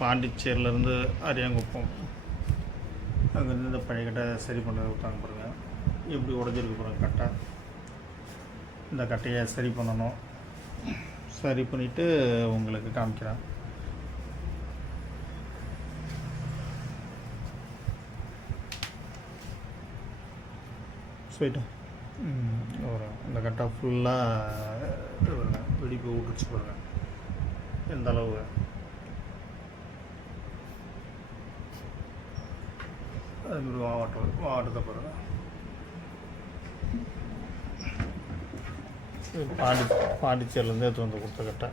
பாண்டிச்சேரியிலேருந்து அரியாங்குப்பம் அங்கேருந்து இந்த பழைய கட்டை சரி பண்ண விட்டாங்க பாருங்கள். எப்படி உடஞ்சிருக்கு பாருங்கள் கட்டை. இந்த கட்டையை சரி பண்ணணும். சரி பண்ணிவிட்டு உங்களுக்கு காமிக்கிறேன். ஸ்வீட்டு ஒரு இந்த கட்டை ஃபுல்லாக வெடிப்பு விட்டுச்சு பாருங்கள். எந்த அளவு அதுமாதிரி வாட்டத்தை பாருங்கள். பாண்டிச்சேரியிலேருந்து எடுத்து வந்து கொடுத்த கட்டை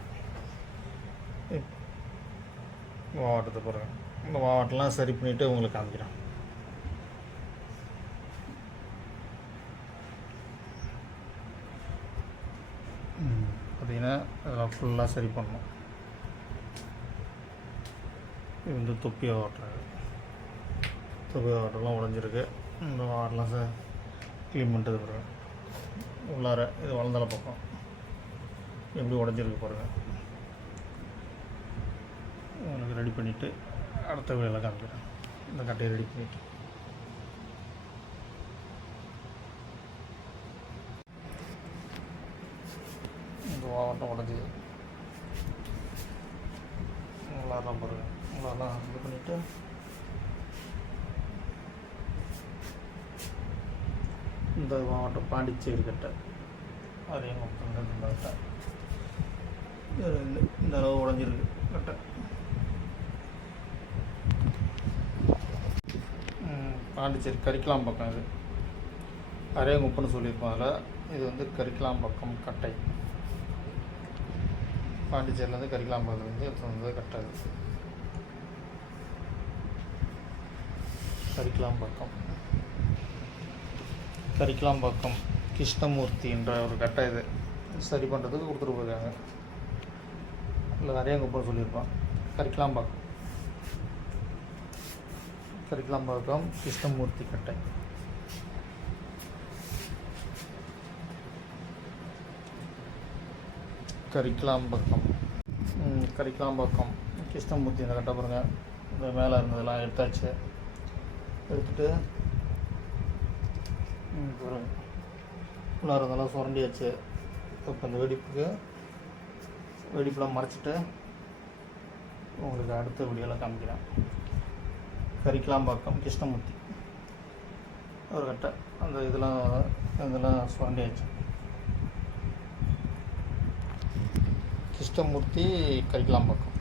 மாவட்டத்தை பாருங்கள். இந்த மாவட்டம்லாம் சரி பண்ணிவிட்டு உங்களுக்கு காமிக்கிறேன். பார்த்தீங்கன்னா அதெல்லாம் ஃபுல்லாக சரி பண்ணணும். இது வந்து தொப்பி வாட்டர், தொப்பி வாட்டர்லாம் உடஞ்சிருக்கு. இந்த வாட்டர்லாம் க்ளீன் பண்ணிட்டு பாருங்கள். உள்ளார இது வளர்ந்தால பக்கம் எப்படி உடஞ்சிருக்கு பாருங்கள். உங்களுக்கு ரெடி பண்ணிவிட்டு அடுத்த வேலையில் காமிக்கிறேன். இந்த கட்டையை ரெடி பண்ணிவிட்டு இந்த வாட்டம் உடஞ்சி உள்ளாரெலாம் பாருங்கள். உள்ளாரெலாம் இது பண்ணிவிட்டு இந்த மாவட்டம் பாண்டிச்சேரி கட்டை அரியாங்குப்பம் இந்த கட்டை இந்த அளவு உடஞ்சிருக்கு கட்டை. பாண்டிச்சேரி கரிக்கலாம் பக்கம் இது அரியாங்குப்பம்னு சொல்லியிருப்போம். அதில் இது வந்து கரிக்கலாம் பக்கம் கட்டை. பாண்டிச்சேரியிலேருந்து கரிக்கலாம் பக்கத்துலேருந்து எடுத்து வந்தது கட்டை. இது கரிக்கலாம்பாக்கம் கிருஷ்ணமூர்த்தி என்ற ஒரு கட்டை. இது சரி பண்ணுறதுக்கு கொடுத்துட்டு போயிருக்காங்க. இல்லை அரியாங்குப்பம் சொல்லியிருப்பான். கரிக்கலாம்பாக்கம் கிருஷ்ணமூர்த்தி கட்டை. கரிக்கலாம்பாக்கம் கிருஷ்ணமூர்த்தி இந்த கட்டை பாருங்கள். இந்த மேலே இருந்ததெல்லாம் எடுத்தாச்சு. எடுத்துகிட்டு உள்ளார இதெல்லாம் சுரண்டியாச்சு. இப்போ இந்த வெடிப்பெலாம் மறைச்சிட்டு உங்களுக்கு அடுத்த வீடியோவில் காமிக்கிறேன். கரிக்கலாம்பாக்கம் கிருஷ்ணமூர்த்தி ஒரு கட்டை. அந்த இதெல்லாம் சுரண்டியாச்சு. கிருஷ்ணமூர்த்தி கரிக்கலாம்பாக்கம்.